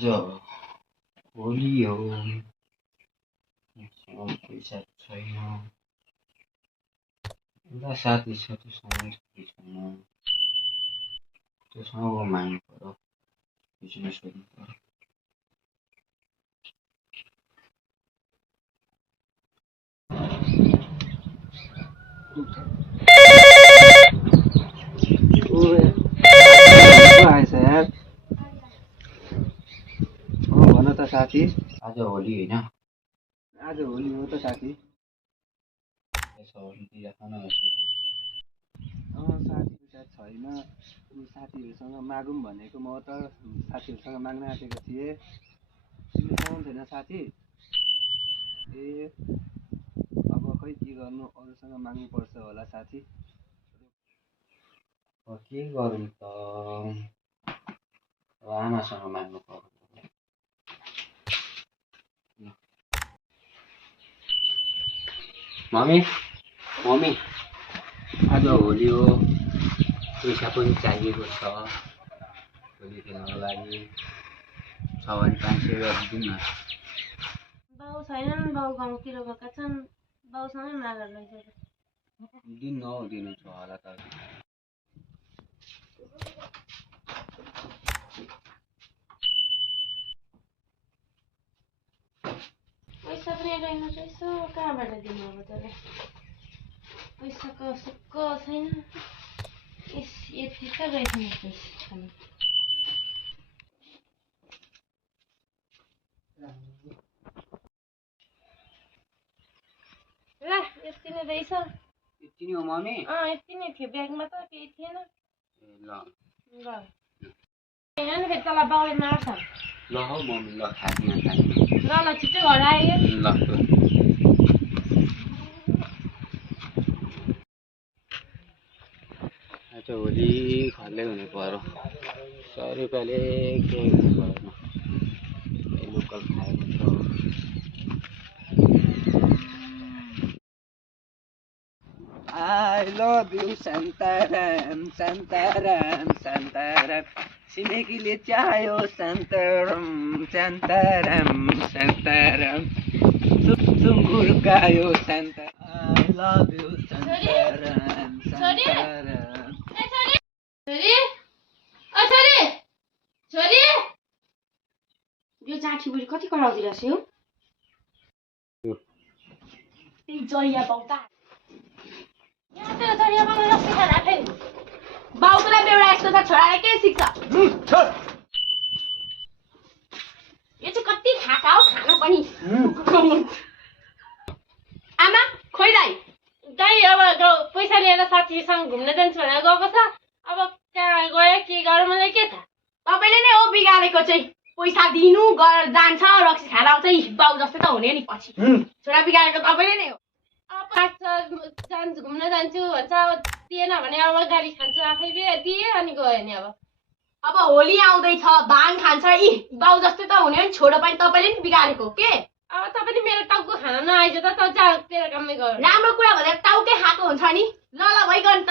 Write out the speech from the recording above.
आज होली हो, मसँग पैसा छैन, एउटा साथी छ त्योसँग साथी छैन, त्योसँग माग्नु पर्यो, बिजनेस गर्नु पर्यो। आएछ यार, भन त साथी। आज होली होइन? आज होली हो त साथी। होलीतिर खान साथीको साथ छैन, साथीहरूसँग मागौँ भनेको म त साथीहरूसँग माग्न आँटेको थिएँ, तिमीसँग छैन साथी? ए अब खै के गर्नु, अरूसँग माग्नुपर्छ होला साथी। के गरौँ त, आमासँग माग्नु पर्यो। मम्मी मम्मी, आज होली हो, पैसा पनि चाहिएको छ होली खेल्नको लागि। छ भने 500 गरिदिउँ न। बाउ छैनन्, बाउ गाउँतिर गएका छन्, बाउसँगै मागेर लैजाऊ। दिनु हौ, दिनु छ होला त। पैसा पनि रहेन रहेछ, कहाँबाट दिनु अब तँलाई? पैसाको सुक्क छैन। यति त रहेछ नि पैसा। ल यति नै रहेछ। यति नै हो मम्मी? यति नै थियो ब्यागमा त, केही थिएन। ल ल होइन फेरि तँलाई बाउले मार्छ। ल हौ मम्मी, ल खादिन। ल छिट्टै घर आयो। ल आज होली खल्लै हुनु पर्यो। 100 रुपियाँले केही हुनु परेन, लोकल खाएको छ। I love you Shantaram Shantaram Shantaram, छिमेकीले चाह्यो शान्ताराम शान्ताराम शान्ताराम, सुँगुर गायो Shanta. I love you Shantaram Shantaram. छोरी यो जाठी बुढी कति कराउँदै रहेछ हौ? त्यही जरिया बाउता बाउको लागि बेउरा यस्तो छ, छोराले के सिक्छ? यो चाहिँ कति खाका हो, खाना पनि। आमा खोइ दाइ अब पैसा लिएर साथीसँग घुम्न जान्छु भनेर गएको छ। अब कहाँ गयो के गर्यो मलाई के थाहा। तपाईँले नै हो बिगारेको चाहिँ। पैसा दिनु जान्छ, रक्सी खाएर आउँछ, बाउ जस्तै त हुने नि पछि। छोरा बिगारेको तपाईँले नै हो। जान्छु घुम्न जान्छु भन्छ, दिएन भने अब गाडी खान्छु आफै, दिए अनि गयो नि। अब होली आउँदैछ, भाङ खान्छ, बाउ जस्तै त हुने हो नि। छोरो पनि तपाईँले नि बिगारेको के? अब तपाईँले मेरो टाउको खान नआइज त तेरो काममै गर। राम्रो कुरा भनेर टाउकै खाएको हुन्छ नि। ल भइगयो नि त।